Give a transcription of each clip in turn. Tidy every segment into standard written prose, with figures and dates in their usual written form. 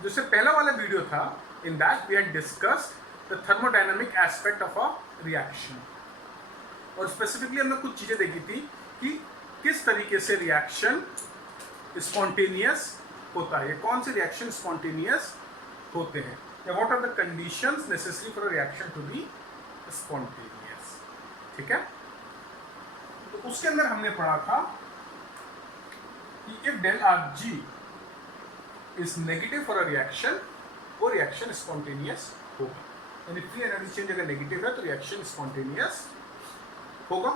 जो इससे पहला वाला वीडियो था, in that we had discussed the thermodynamic aspect of a reaction, और स्पेसिफिकली हमने कुछ चीजें देखी थी कि किस तरीके से रिएक्शन स्पॉन्टेनियस होता है, कौन से रिएक्शन स्पॉन्टेनियस होते हैं, या what are the conditions necessary for a reaction to be spontaneous. ठीक है, तो उसके अंदर हमने पढ़ा था कि if del R G is negative for a reaction, वो रिएक्शन स्पॉन्टेनियस होगा, यानी फ्री एनर्जी चेंज अगर नेगेटिव है तो रिएक्शन स्पॉन्टेनियस होगा।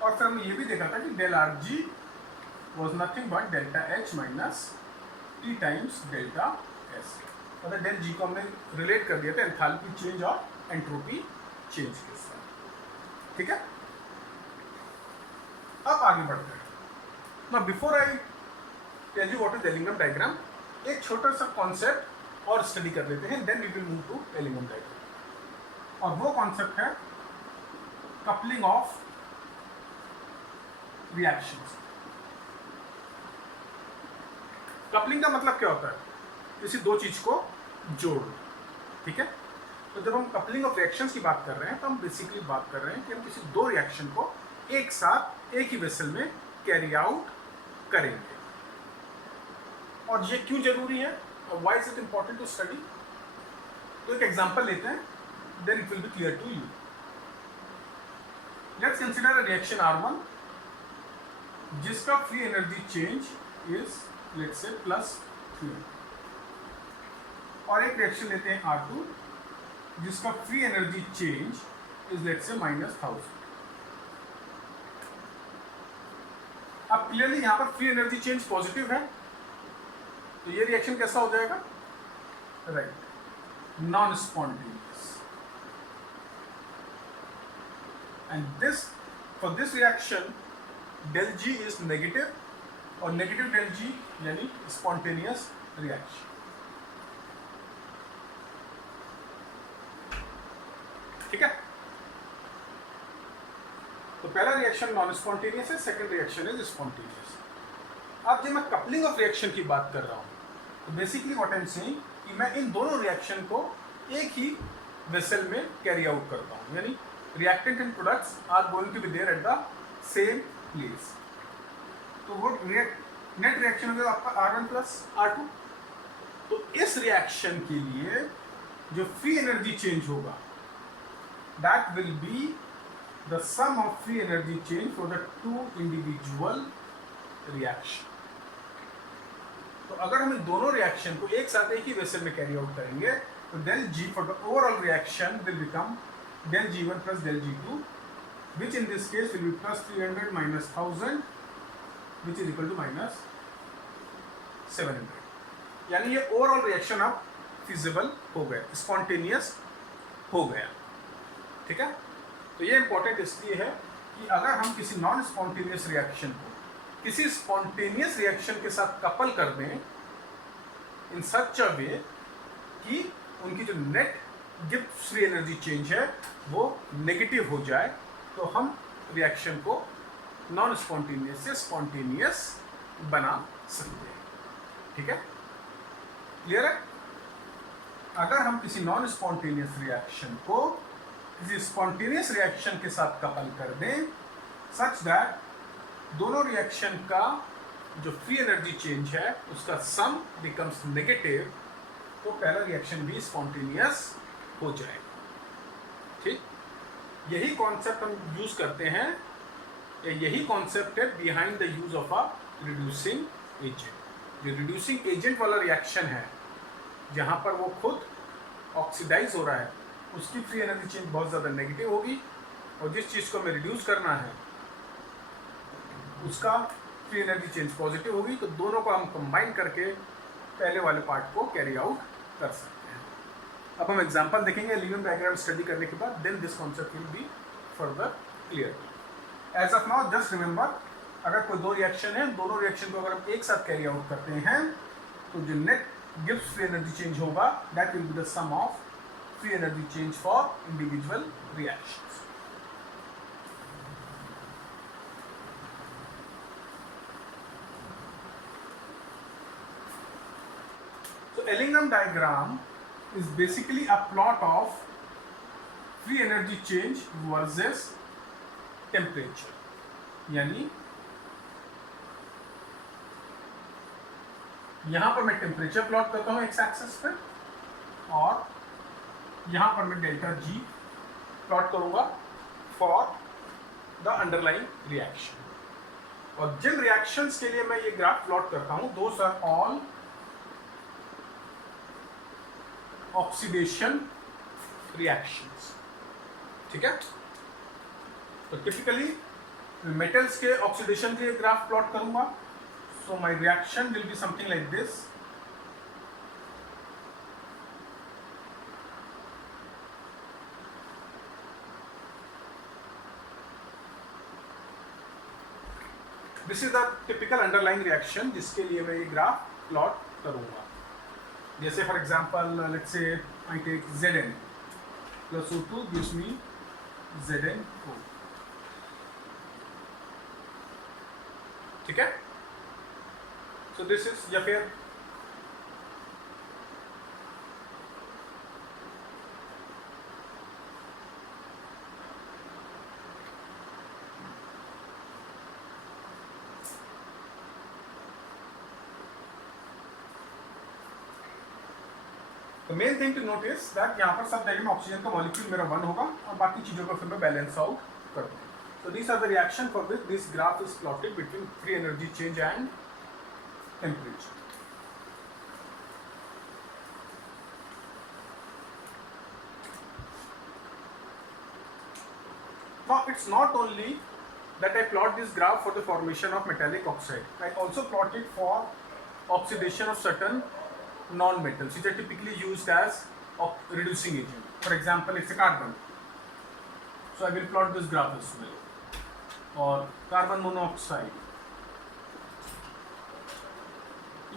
और फिर हमने ये भी देखा था कि del R G was nothing but delta H minus T times delta S, मतलब डेल जी को हमने रिलेट कर दिया था एंथैल्पी चेंज और एंट्रोपी चेंज के साथ। ठीक है, अब आगे बढ़ते हैं। Now before I tell you what is Ellingham diagram, एक छोटा सा कॉन्सेप्ट और स्टडी कर लेते हैं, then we will move to Ellingham diagram, और वो कॉन्सेप्ट है कपलिंग ऑफ रिएक्शंस। कपलिंग का मतलब क्या होता है? किसी दो चीज को जोड़ना। ठीक है, तो जब हम कपलिंग ऑफ रिएक्शंस की बात कर रहे हैं तो हम बेसिकली बात कर रहे हैं कि हम किसी दो रिएक्शन को एक साथ एक ही वेसल में कैरी आउट करेंगे। और ये क्यों जरूरी है और why is it important to study? तो एक एग्जांपल लेते हैं, then it will be clear to you. Let's consider a reaction R1 जिसका free energy change is let's say +3, और एक रिएक्शन लेते हैं R2 जिसका free energy change is let's say -1000। अब क्लियरली यहां पर फ्री एनर्जी चेंज पॉजिटिव है, तो ये रिएक्शन कैसा हो जाएगा? Right, non spontaneous. And this for this reaction del G is negative, और नेगेटिव डेल जी यानी स्पॉन्टेनियस रिएक्शन। ठीक है, तो पहला रिएक्शन नॉन स्पॉन्टेनियस है, सेकंड रिएक्शन इज स्पॉन्टेनियस। अब जब मैं कपलिंग ऑफ रिएक्शन की बात कर रहा हूं तो basically what I am saying कि मैं इन दोनों रिएक्शन को एक ही वेसल में कैरी आउट करता हूं, यानी reactant and products are going to be there at the same place. तो वो नेट रिएक्शन हो गया आपका R1 प्लस R2। तो इस रिएक्शन के लिए जो फ्री एनर्जी चेंज होगा that will be the sum of free energy change for the two individual reaction। तो अगर हम इन दोनों रिएक्शन को एक साथ एक ही वेसल में कैरी आउट करेंगे तो del G for the overall reaction will become del G1 plus del G2, which in this case will be +300 minus 1000, which is equal to -700। यानी ये ओवरऑल रिएक्शन अब फिजिबल हो गया, स्पॉन्टेनियस हो गया। ठीक है, तो ये इंपॉर्टेंट इसलिए है कि अगर हम किसी नॉन स्पॉन्टेनियस रिएक्शन को किसी स्पॉन्टेनियस रिएक्शन के साथ कपल कर दें इन सच अ वे कि उनकी जो net gift free energy change है वो नेगेटिव हो जाए, तो हम रिएक्शन को नॉन स्पॉन्टेनियस से स्पॉन्टेनियस बना सकते हैं। ठीक है, क्लियर है? अगर हम किसी नॉन स्पॉन्टेनियस रिएक्शन को किसी स्पॉन्टेनियस रिएक्शन के साथ कपल कर दें सच दैट दोनों रिएक्शन का जो फ्री एनर्जी चेंज है उसका सम बिकम्स नेगेटिव, तो पहला रिएक्शन भी स्पॉन्टेनियस हो जाएगा। ठीक, यही कॉन्सेप्ट हम यूज करते हैं, यही कॉन्सेप्ट है behind the use of a reducing agent. जो रिड्यूसिंग एजेंट वाला रिएक्शन है जहां पर वो खुद ऑक्सीडाइज हो रहा है उसकी फ्री एनर्जी चेंज बहुत ज़्यादा नेगेटिव होगी, और जिस चीज़ को हमें रिड्यूस करना है उसका फ्री एनर्जी चेंज पॉजिटिव होगी, तो दोनों को हम कंबाइन करके पहले वाले पार्ट को कैरी आउट कर सकते हैं। अब हम एग्जांपल देखेंगे एलिमेंट डायग्राम स्टडी करने के बाद, then this concept will be further clear. As of now just remember, अगर कोई दो रिएक्शन है, दोनों रिएक्शन को अगर हम एक साथ कैरी आउट करते हैं तो जो net gives free energy change होगा that will be the sum of free energy change for individual reactions। So Ellingham diagram is basically a plot of free energy change versus temperature. यानी यहां पर मैं temperature plot करता हूं x axis पे और यहां पर मैं डेल्टा जी प्लॉट करूंगा फॉर द अंडरलाइंग रिएक्शन. और जिन रिएक्शंस के लिए मैं ये ग्राफ प्लॉट करता हूं those are all oxidation reactions. ठीक है. तो टिपिकली मेटल्स के ऑक्सीडेशन के ग्राफ प्लॉट करूंगा. So my reaction will be something like this. This is the typical underlying reaction जिसके लिए मैं ये ग्राफ प्लॉट करूंगा. जैसे for example let's say I take Zn plus O2 gives me ZnO. ठीक है. सो दिस इज या फिर तो main thing to notice that यहाँ पर सब जगह में ऑक्सीजन का मॉलिक्यूल मेरा 1 होगा और बाकी चीज़ों को फिर मैं बैलेंस आउट कर दूँ. So these are the reaction for which this graph is plotted between free energy change and temperature. Now it's not only that I plot this graph for the formation of metallic oxide. I also plot it for oxidation of certain non-metals which are typically used as reducing agent. For example, it's a carbon. So I will plot this graph as well. और carbon monoxide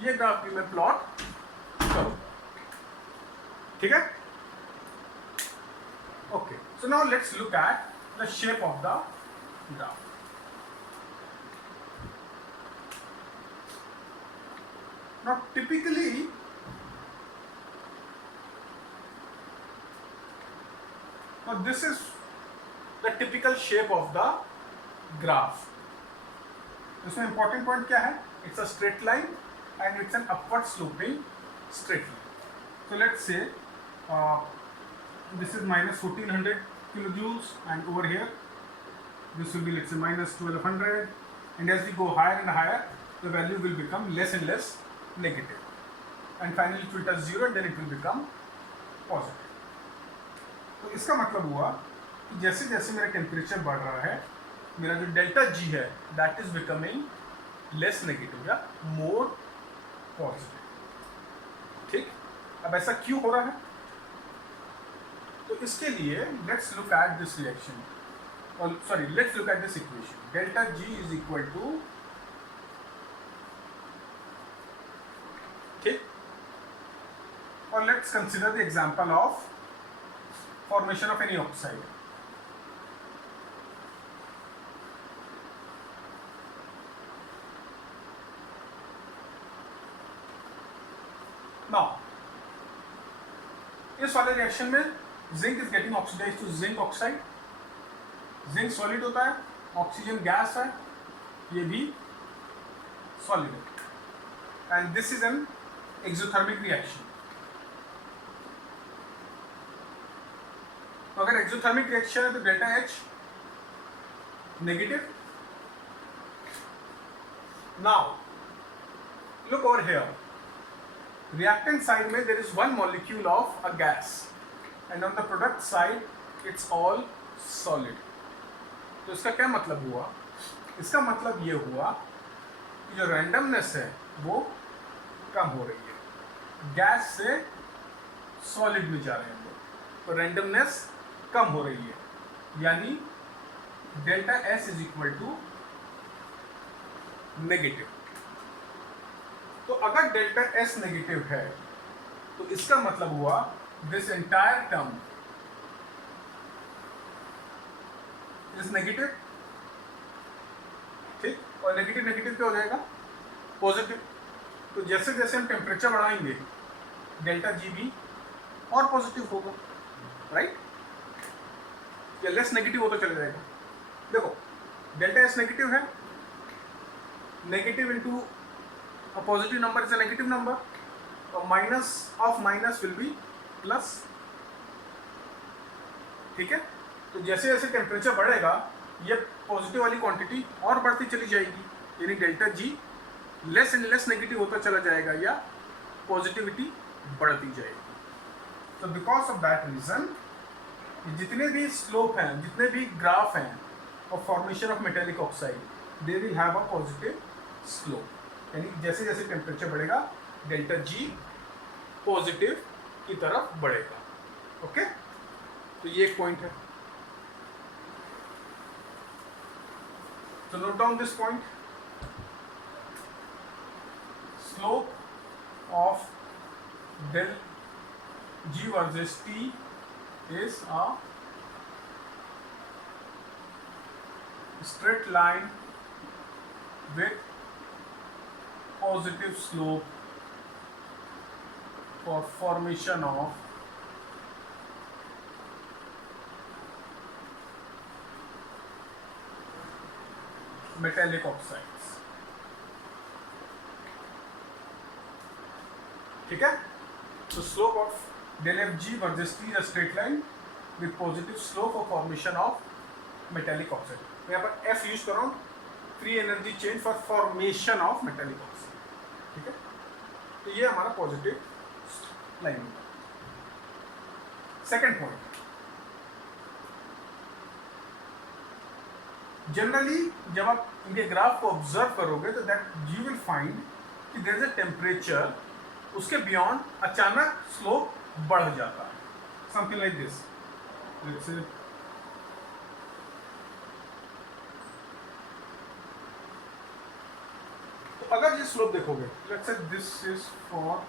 ये graph भी मैं plot करूं. ठीक है. Okay. So now let's look at the shape of the graph. Now typically this is the typical shape of the graph. इसमें important point क्या है? It's a straight line and it's an upward sloping straight line. So let's say this is minus 1400 kilojoules and over here this will be let's say minus 1200, and as we go higher and higher the value will become less and less negative and finally it will touch 0 and then it will become positive. तो इसका मतलब हुआ कि जैसे जैसे मेरा temperature बढ़ रहा है मेरा जो डेल्टा जी है that is becoming less negative या मोर पॉजिटिव. ठीक. अब ऐसा क्यों हो रहा है? तो इसके लिए let's look at this reaction और sorry let's look at this equation. Delta G is equal to ठीक. और let's consider the example of formation of any oxide. Now, इस वाले रिएक्शन में zinc is getting oxidised to zinc oxide. Zinc solid होता है, oxygen gas है, ये भी सॉलिड है and this is an exothermic reaction. तो अगर एक्सोथर्मिक रिएक्शन है तो delta H negative. Now look over here. Reactant side में there is one molecule of a gas and on the product side it's all solid. तो इसका क्या मतलब हुआ? इसका मतलब ये हुआ कि जो रैंडमनेस है वो कम हो रही है. गैस से सॉलिड में जा रहे हैं लोग तो रैंडमनेस कम हो रही है यानी delta S is equal to negative. तो अगर डेल्टा एस नेगेटिव है तो इसका मतलब हुआ this entire term is negative. ठीक. और नेगेटिव नेगेटिव क्या हो जाएगा? पॉजिटिव. तो जैसे जैसे हम टेम्परेचर बढ़ाएंगे डेल्टा जी भी और पॉजिटिव होगा, राइट? या लेस नेगेटिव होता चला जाएगा। देखो डेल्टा एस नेगेटिव है, negative into a positive number is a negative number, और minus of minus will be plus, ठीक है? तो जैसे जैसे टेम्परेचर बढ़ेगा ये पॉजिटिव वाली क्वांटिटी और बढ़ती चली जाएगी, यानी delta G less and less negative होता चला जाएगा या पॉजिटिविटी बढ़ती जाएगी। तो बिकॉज ऑफ दैट रीजन जितने भी स्लोप हैं, जितने भी ग्राफ हैं of formation of metallic oxide, they will have a positive slope, यानी जैसे जैसे टेम्परेचर बढ़ेगा डेल्टा जी पॉजिटिव की तरफ बढ़ेगा। ओके, तो ये एक पॉइंट है। तो note down this point, slope of del G versus T is a straight line with positive slope for formation of metallic oxides, ठीक है? So slope of del Fg versus T is a straight line with positive slope for formation of metallic oxide. मैं यहाँ पर F use कर रहा हूँ, free energy change for formation of metallic oxide, ठीक है? तो ये हमारा पॉजिटिव लाइन होगा। सेकेंड पॉइंट, जनरली जब आप इनके ग्राफ को ऑब्जर्व करोगे तो दैट यू विल फाइंड कि देयर इज अ टेम्परेचर, उसके बियॉन्ड अचानक स्लोप बढ़ जाता है, something like this. Let's say तो अगर ये स्लोप देखोगे, let's say this is for,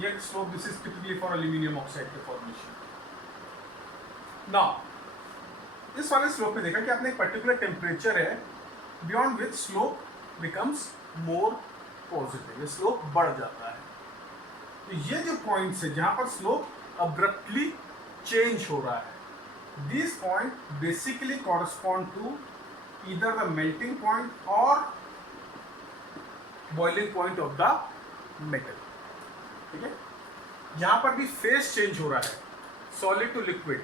ये slope this is typically for aluminium oxide के फॉर्मेशन। नाउ इस वाले स्लोप में देखा कि आपने एक पर्टिकुलर टेम्परेचर है beyond which slope becomes more positive, ये स्लोप बढ़ जाता है। तो ये जो पॉइंट्स है जहां पर स्लोप अब्रप्टली चेंज हो रहा है, this point basically correspond to either the melting point और boiling point of the metal, ठीक है? जहां पर भी फेस चेंज हो रहा है, सॉलिड टू लिक्विड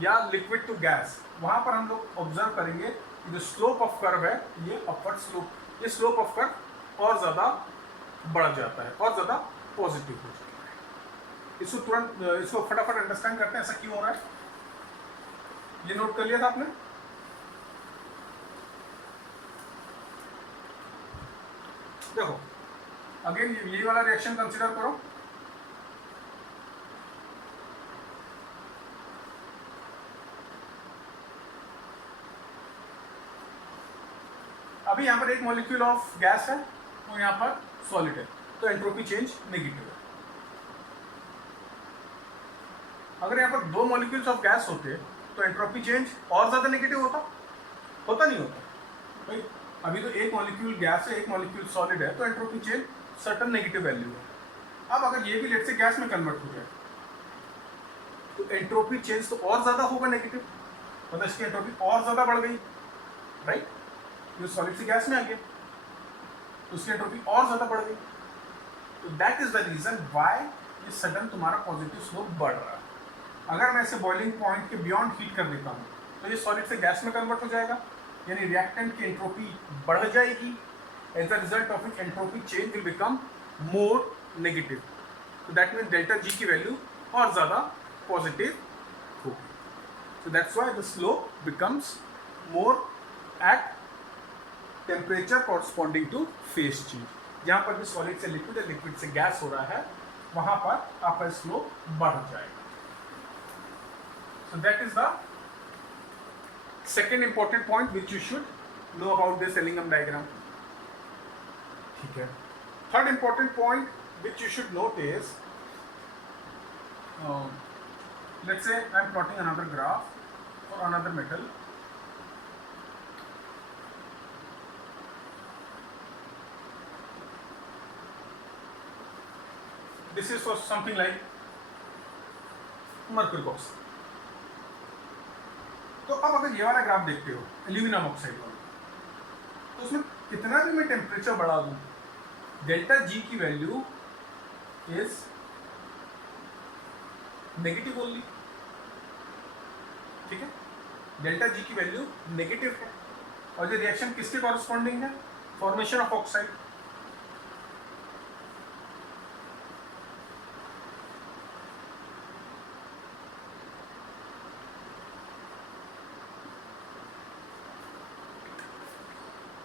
या लिक्विड टू गैस, वहां पर हम लोग ऑब्जर्व करेंगे जो स्लोप ऑफ कर्व है ये अपवर्ड स्लोप, ये स्लोप ऑफ कर्व और ज़्यादा बढ़ जाता है और ज़्यादा पॉजिटिव हो जाता है। इसको तुरंत, इसको फटाफट अंडरस्टैंड करते हैं ऐसा क्यों हो रहा है। ये नोट कर लिया था आपने? देखो अगेन यही वाला रिएक्शन कंसिडर करो, अभी यहाँ पर एक मॉलिक्यूल ऑफ गैस है और यहाँ पर सॉलिड है, तो एंट्रोपी चेंज नेगेटिव है। अगर यहाँ पर दो मॉलिक्यूल्स ऑफ गैस होते तो एंट्रोपी चेंज और ज़्यादा नेगेटिव होता नहीं होता भाई। अभी तो एक मॉलिक्यूल गैस है, एक मॉलिक्यूल सॉलिड है, तो entropy change certain negative value है। अब अगर ये भी लेट से गैस में कन्वर्ट हो जाए तो एंट्रोपी चेंज तो और ज़्यादा होगा नेगेटिव, मतलब इसकी एंट्रोपी और ज़्यादा बढ़ गई, राइट? ये सॉलिड से गैस में आ गया तो उसकी एंट्रोपी और ज़्यादा बढ़ गई। तो that is the reason why ये सडन तुम्हारा पॉजिटिव स्लोप बढ़ रहा है। अगर मैं इसे बॉइलिंग पॉइंट के बियॉन्ड हीट कर देता हूँ तो ये सॉलिड से गैस में कन्वर्ट हो जाएगा, यानी रिएक्टेंट की एंट्रोपी बढ़ जाएगी। As the result of it entropy change will become more negative, तो दैट मीन डेल्टा जी की वैल्यू और ज़्यादा पॉजिटिव होगी। So that's why the slope becomes more at temperature corresponding to phase change. जहाँ पर भी सॉलिड से liquid या लिक्विड से गैस हो रहा है वहाँ पर आपका स्लोप बढ़ जाएगा। So that is the second important point which you should know about this Ellingham diagram. ठीक है। Third important point which you should note is let's say I am plotting another graph for another metal. This is for something like mercuric oxide. तो अब अगर ये वाला graph देखते हो aluminium oxide वाला, तो उसमें कितना भी मैं टेम्परेचर बढ़ा दूं, डेल्टा जी की वैल्यू इज नेगेटिव ओनली। ठीक है, डेल्टा जी की वैल्यू नेगेटिव है। और ये रिएक्शन किसके कॉरस्पॉन्डिंग है? Formation of oxide.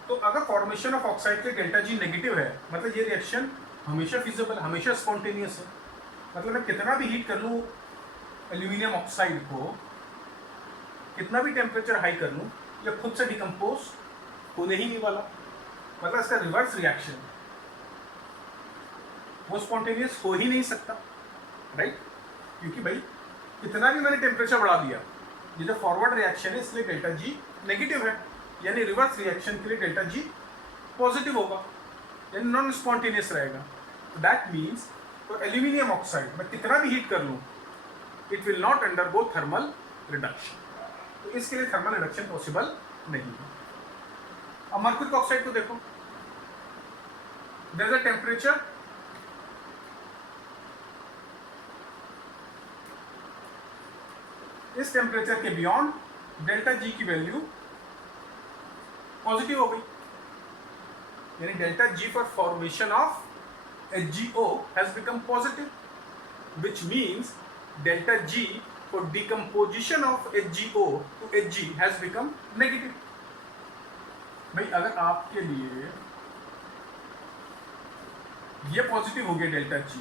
तो अगर फॉर्मेशन ऑफ ऑक्साइड के डेल्टा जी नेगेटिव है, मतलब ये रिएक्शन हमेशा फिजिबल, हमेशा स्पॉन्टेनियस है। मतलब मैं कितना भी हीट कर लूँ एल्यूमिनियम ऑक्साइड को, कितना भी टेम्परेचर हाई कर लूँ, ये खुद से डिकम्पोज होने ही नहीं वाला। मतलब इसका रिवर्स रिएक्शन, वो स्पॉन्टेनियस हो ही नहीं सकता, राइट? क्योंकि भाई कितना भी मैंने टेम्परेचर बढ़ा दिया, ये जो फॉरवर्ड रिएक्शन है इसलिए डेल्टा जी नेगेटिव है, यानी रिवर्स रिएक्शन के लिए डेल्टा जी पॉजिटिव होगा, यानी नॉन स्पॉन्टेनियस रहेगा। That means for aluminium oxide मैं कितना भी हीट कर लूँ, it will not undergo thermal reduction. तो इसके लिए थर्मल रिडक्शन पॉसिबल नहीं है। अब मर्क्यूरिक ऑक्साइड को देखो, देयर इज अ टेम्परेचर इस टेम्परेचर के बियॉन्ड डेल्टा जी की वैल्यू पॉजिटिव हो गई, यानी delta G for formation of HgO has become positive, which means delta G for decomposition of HgO to Hg has become negative. भाई अगर आपके लिए ये पॉजिटिव हो गया डेल्टा G,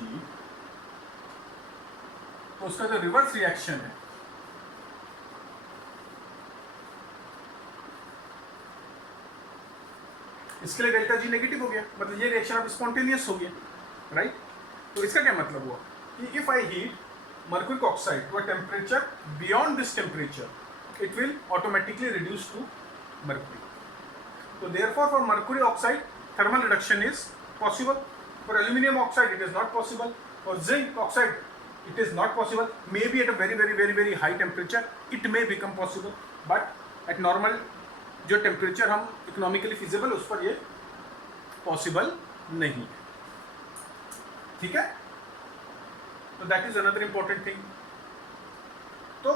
तो उसका जो रिवर्स रिएक्शन है इसके लिए डेल्टा जी नेगेटिव हो गया, मतलब ये रिएक्शन अब स्पॉन्टेनियस हो गया, राइट? तो इसका क्या मतलब हुआ कि if I heat mercuric oxide to a temperature beyond this temperature, it will automatically reduce to mercury. तो therefore for mercury oxide thermal reduction is possible, for aluminium oxide it is not possible, for zinc oxide it is not possible, maybe at a very high temperature it may become possible, but at normal जो temperature हम economically feasible उस पर ये possible नहीं है। ठीक है, तो that is another important thing. तो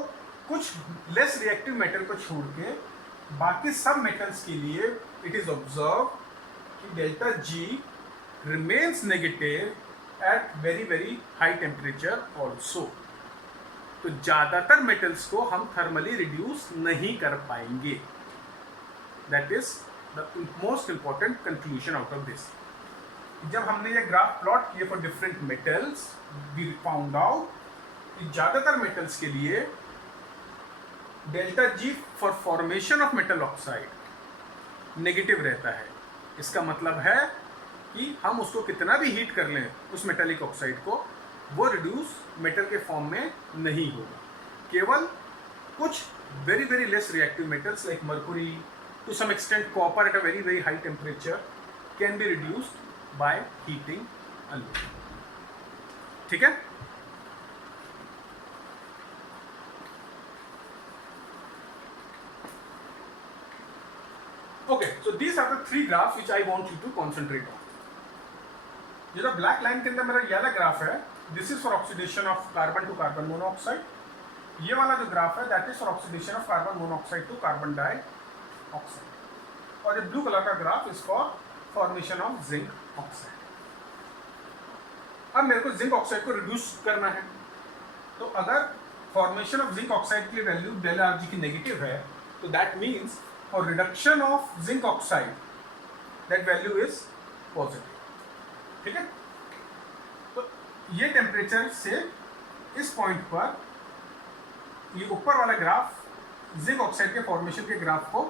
कुछ लेस रिएक्टिव मेटल को छोड़ के बाकी सब मेटल्स के लिए इट इज ऑब्जर्व कि delta G remains negative at very high temperature also. तो ज़्यादातर मेटल्स को हम थर्मली रिड्यूस नहीं कर पाएंगे। That is the most important conclusion out of this. जब हमने ये ग्राफ प्लॉट किए for different metals, we found out कि ज़्यादातर मेटल्स के लिए delta G for formation of metal oxide negative रहता है। इसका मतलब है कि हम उसको कितना भी हीट कर लें उस मेटेलिक ऑक्साइड को, वो रिड्यूस मेटल के फॉर्म में नहीं होगा। केवल कुछ very less reactive metals like mercury, to some extent copper at a very high temperature can be reduced by heating alone. ठीक है, okay, so these are the three graphs which I want you to concentrate on. ये जो black line के अंदर मेरा ये वाला graph है, this is for oxidation of carbon to carbon monoxide. ये वाला जो ग्राफ है that is for oxidation of carbon monoxide to carbon dioxide. और ये ब्लू कलर का graph is for formation of zinc oxide. अब मेरे को जिंक ऑक्साइड को रिड्यूस करना है, तो अगर फॉर्मेशन ऑफ जिंक ऑक्साइड की वैल्यू डेल आर जी की नेगेटिव है, तो that means for reduction of zinc oxide that value is positive. ठीक है, तो ये टेम्परेचर से इस पॉइंट पर ये ऊपर वाला ग्राफ जिंक ऑक्साइड के फॉर्मेशन के ग्राफ को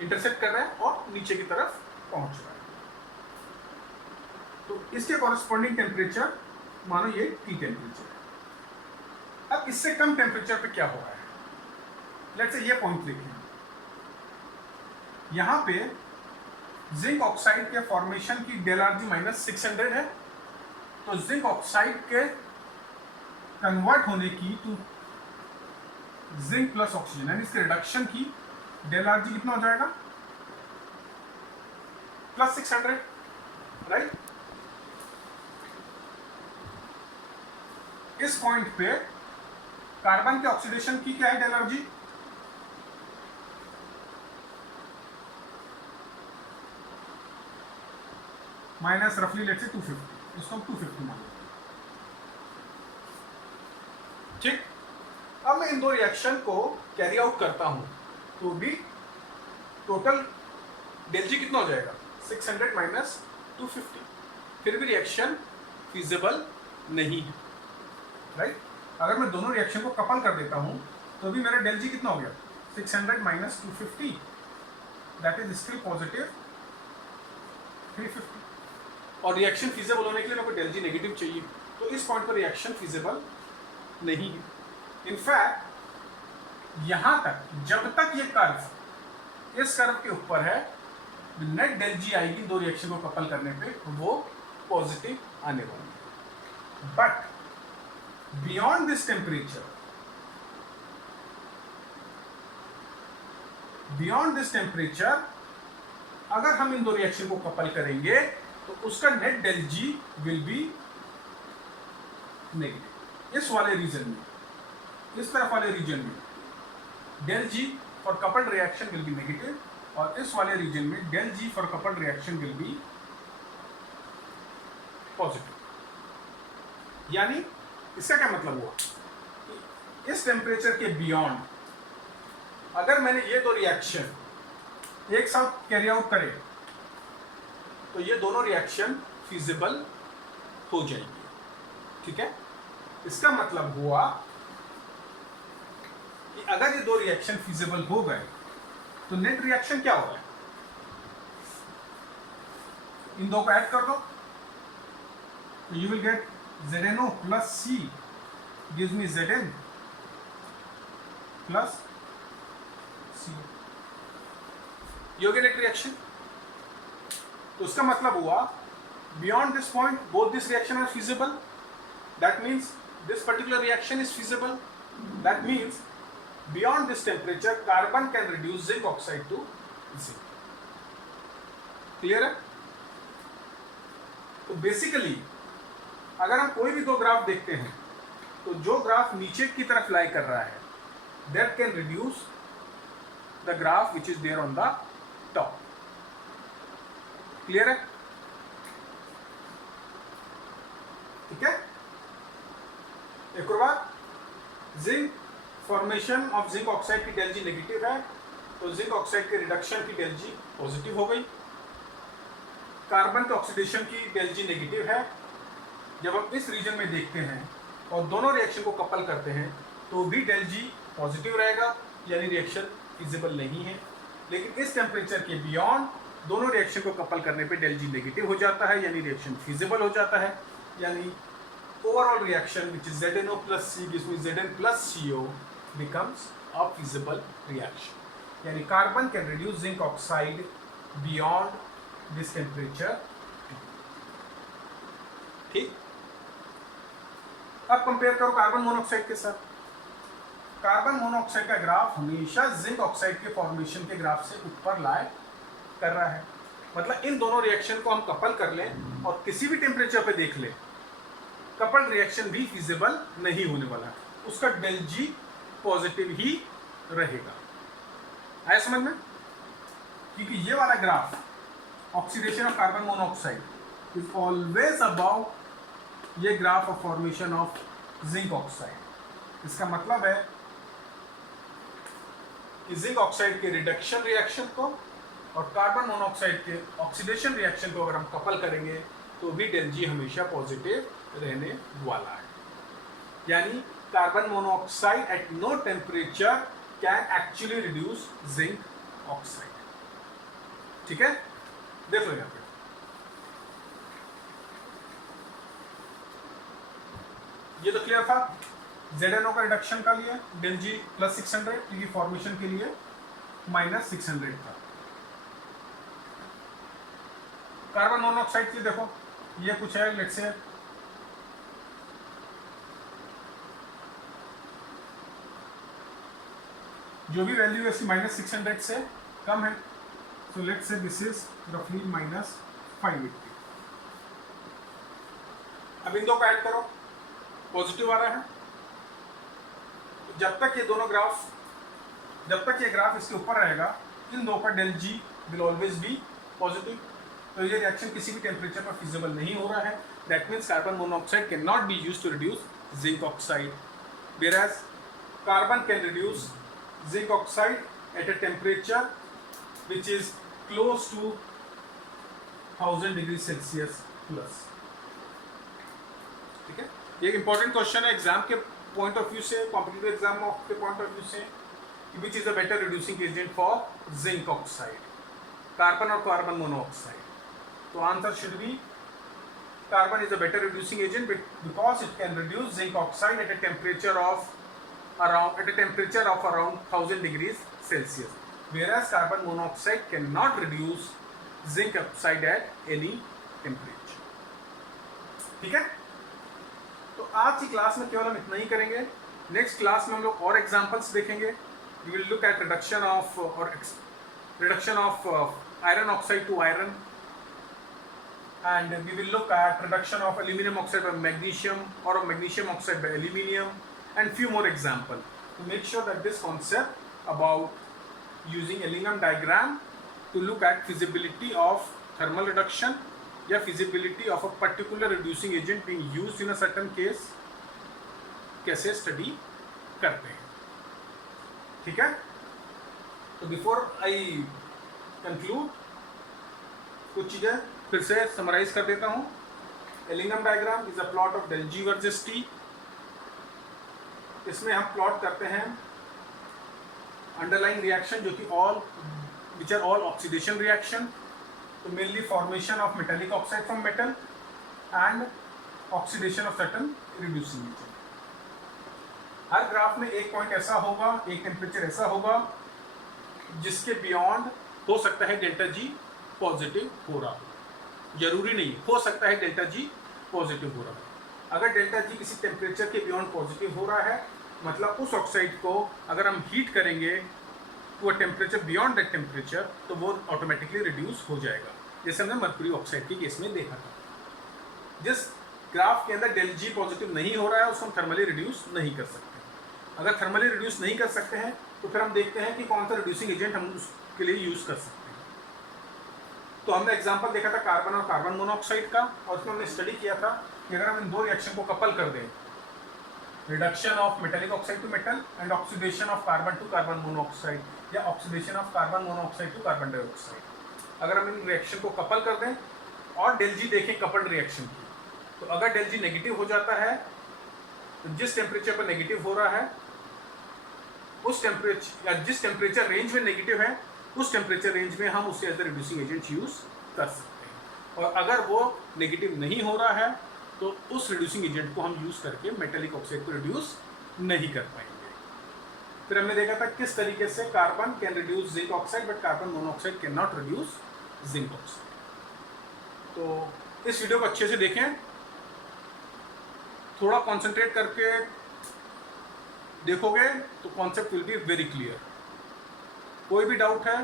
इंटरसेक्ट कर रहा है और नीचे की तरफ पहुंच रहा है। तो इसके कॉरेस्पॉन्डिंग टेम्परेचर मानो ये टी टेम्परेचर है। अब इससे कम टेम्परेचर पे क्या हो रहा है, लेट्स से ये पॉइंट देखें। यहां पे जिंक ऑक्साइड के फॉर्मेशन की डेल आर जी -600 है, तो जिंक ऑक्साइड के कन्वर्ट होने की टू जिंक प्लस ऑक्सीजन यानी इसके रिडक्शन की डेल आर जी कितना हो जाएगा प्लस 600, राइट। इस पॉइंट पे कार्बन के ऑक्सीडेशन की क्या है डेल आर जी, माइनस रफली लेट से 250, इसको हम 250 मान लेते हैं, ठीक। अब मैं इन दो रिएक्शन को कैरी आउट करता हूं तो भी टोटल डेल जी कितना हो जाएगा 600 माइनस 250, फिर भी रिएक्शन फिजिबल नहीं है, राइट। अगर मैं दोनों रिएक्शन को कपल कर देता हूं तो भी मेरा डेल जी कितना हो गया 600 minus 250, that is still positive 350, और रिएक्शन फिजिबल होने के लिए मेरे को डेल जी नेगेटिव चाहिए, तो इस पॉइंट पर रिएक्शन फिजिबल नहीं है। इनफैक्ट यहां तक जब तक ये कर्व इस कर्व के ऊपर है, नेट डेल जी आएगी दो रिएक्शन को कपल करने पे, वो पॉजिटिव आने वाली है। बट बियॉन्ड दिस टेम्परेचर अगर हम इन दो रिएक्शन को कपल करेंगे तो उसका net del G will be negative. इस वाले रीजन में, इस तरफ वाले रीजन में del G for coupled reaction will be negative, और इस वाले रीजन में del G for coupled reaction will be positive. यानी इसका क्या मतलब हुआ कि इस टेम्परेचर के बियॉन्ड अगर मैंने ये दो रिएक्शन एक साथ कैरी आउट करे तो ये दोनों रिएक्शन फिजिबल हो जाएंगे, ठीक है। इसका मतलब हुआ कि अगर ये दो रिएक्शन फिजिबल हो गए तो नेट रिएक्शन क्या होगा, इन दो को ऐड कर दो तो you will get ZnO plus C gives me Zn plus C, ये हो गया नेट रिएक्शन। तो उसका मतलब हुआ beyond this point both this reaction are feasible, that means this particular reaction is feasible, that means beyond this temperature carbon can reduce zinc oxide to zinc, clear है। तो basically अगर हम कोई भी दो ग्राफ देखते हैं तो जो ग्राफ नीचे की तरफ लाई कर रहा है that can reduce the graph which is there on the top, clear है, ठीक है। एक और बात, zinc formation of zinc oxide की डेल जी नेगेटिव है तो जिंक ऑक्साइड के रिडक्शन की डेल जी पॉजिटिव हो गई, कार्बन के ऑक्सीडेशन की डेल जी नेगेटिव है। जब हम इस रीजन में देखते हैं और दोनों रिएक्शन को कपल करते हैं तो भी डेल जी पॉजिटिव रहेगा, यानी रिएक्शन फिजिबल नहीं है। लेकिन इस टेम्परेचर के बियॉन्ड दोनों रिएक्शन को कपल करने पे डेल जी नेगेटिव हो जाता है, यानी रिएक्शन फिजिबल हो जाता है, यानी overall reaction which is ZnO plus C gives me Zn plus CO becomes a feasible reaction, यानी carbon can reduce zinc oxide beyond this temperature, ठीक। अब कंपेयर करो कार्बन मोनोऑक्साइड के साथ। कार्बन मोनोऑक्साइड का ग्राफ हमेशा जिंक ऑक्साइड के formation के ग्राफ से ऊपर लाए कर रहा है, मतलब इन दोनों रिएक्शन को हम कपल कर लें और किसी भी टेम्परेचर पे देख लें कपल्ड रिएक्शन भी फिजिबल नहीं होने वाला है, उसका डेल जी पॉजिटिव ही रहेगा। आया समझ में, क्योंकि ये वाला graph oxidation of carbon monoxide is always above ये graph of formation of zinc oxide. इसका मतलब है कि जिंक ऑक्साइड के रिडक्शन रिएक्शन को और कार्बन मोनोऑक्साइड के ऑक्सीडेशन रिएक्शन को अगर हम कपल करेंगे तो भी डेल जी हमेशा पॉजिटिव रहने वाला है, यानी carbon monoxide at no temperature can actually reduce zinc oxide, ठीक है। देख लो यहां पे ये तो क्लियर था, ZnO का रिडक्शन का लिए डेल जी प्लस 600 क्योंकि फॉर्मेशन के लिए माइनस 600 था। कार्बन मोनोऑक्साइड की देखो ये कुछ है, लेट्स से जो भी वैल्यू है इसकी -600 से कम है, so let's say this is रफली -580। अब इन दो को ऐड करो, पॉजिटिव आ रहा है। जब तक ये दोनों ग्राफ, जब तक ये ग्राफ इसके ऊपर रहेगा, इन दो का del G will always be positive. तो ये रिएक्शन किसी भी टेम्परेचर पर फिजिबल नहीं हो रहा है। That means carbon monoxide can not be used to reduce zinc oxide, whereas carbon can reduce zinc oxide at a temperature which is close to 1000 degree Celsius plus. ठीक है, ये एक इंपॉर्टेंट क्वेश्चन है exam के point of view से, competitive exam के point of view से, which is a better reducing agent for zinc oxide, carbon और कार्बन मोनोऑक्साइड। तो answer should be carbon is a better reducing agent because it can reduce zinc oxide at a temperature of around 1000 degrees Celsius, whereas carbon monoxide cannot reduce zinc oxide at any temperature। ठीक है, तो आज की class में केवल हम इतना ही करेंगे। नेक्स्ट क्लास में हम लोग और एग्जांपल्स देखेंगे। We will look at reduction of iron oxide to iron, and we will look at reduction of aluminum oxide by magnesium or of magnesium oxide by aluminium, and few more examples to make sure that this concept about using Ellingham diagram to look at feasibility of thermal reduction या feasibility of a particular reducing agent being used in a certain case कैसे study करते हैं। ठीक है, तो before I conclude कुछ चीज़ें फिर से समराइज कर देता हूँ। Ellingham diagram is a plot of del G versus T. इसमें हम प्लॉट करते हैं अंडरलाइंग रिएक्शन जो कि which are all oxidation reaction, तो mainly formation of metallic oxide from metal and oxidation of certain reducing agent. हर graph में एक पॉइंट ऐसा होगा, एक टेम्परेचर ऐसा होगा जिसके बियॉन्ड हो सकता है डेल्टा जी पॉजिटिव हो रहा हो, जरूरी नहीं, हो सकता है डेल्टा जी पॉजिटिव हो रहा है। अगर डेल्टा जी किसी टेम्परेचर के बियॉन्ड पॉजिटिव हो रहा है, मतलब उस ऑक्साइड को अगर हम हीट करेंगे to a temperature beyond that temperature, तो वो ऑटोमेटिकली रिड्यूस हो जाएगा, जैसे हमने मर्क्यूरी ऑक्साइड के केस में देखा था। जिस ग्राफ के अंदर डेल जी पॉजिटिव नहीं हो रहा है उसको हम थर्मली रिड्यूस नहीं कर सकते। अगर थर्मली रिड्यूस नहीं कर सकते हैं तो फिर हम देखते हैं कि कौन सा रिड्यूसिंग एजेंट हम उसके लिए यूज़ कर सकते हैं। तो हमने एग्जांपल देखा था कार्बन और कार्बन मोनोऑक्साइड का, और उसमें हमने स्टडी किया था कि अगर हम इन दो रिएक्शन को कपल कर दें, reduction of metallic oxide to metal and oxidation of carbon to carbon monoxide, या oxidation of carbon monoxide to carbon dioxide, अगर हम इन रिएक्शन को कपल कर दें और डेल जी देखें कपल्ड रिएक्शन की, तो अगर डेल जी नेगेटिव हो जाता है तो जिस टेम्परेचर पर नेगेटिव हो रहा है उस टेम्परेचर या जिस टेम्परेचर रेंज में नेगेटिव है उस टेम्परेचर रेंज में हम उसे as a reducing agent use कर सकते हैं। और अगर वो नेगेटिव नहीं हो रहा है तो उस रिड्यूसिंग एजेंट को हम यूज करके मेटेलिक ऑक्साइड को रिड्यूस नहीं कर पाएंगे। फिर हमने देखा था किस तरीके से carbon can reduce zinc oxide but carbon monoxide can not reduce zinc oxide. तो इस वीडियो को अच्छे से देखें, थोड़ा कॉन्सेंट्रेट करके देखोगे तो concept will be very clear. कोई भी डाउट है,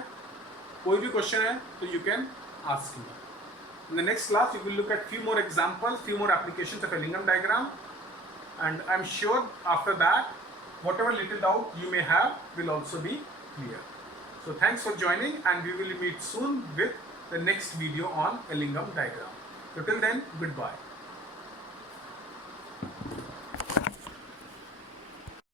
कोई भी क्वेश्चन है तो you can ask me. In the next class, we will look at few more examples, few more applications of Ellingham diagram, and I'm sure after that, whatever little doubt you may have will also be clear. So thanks for joining, and we will meet soon with the next video on Ellingham diagram. So till then, goodbye.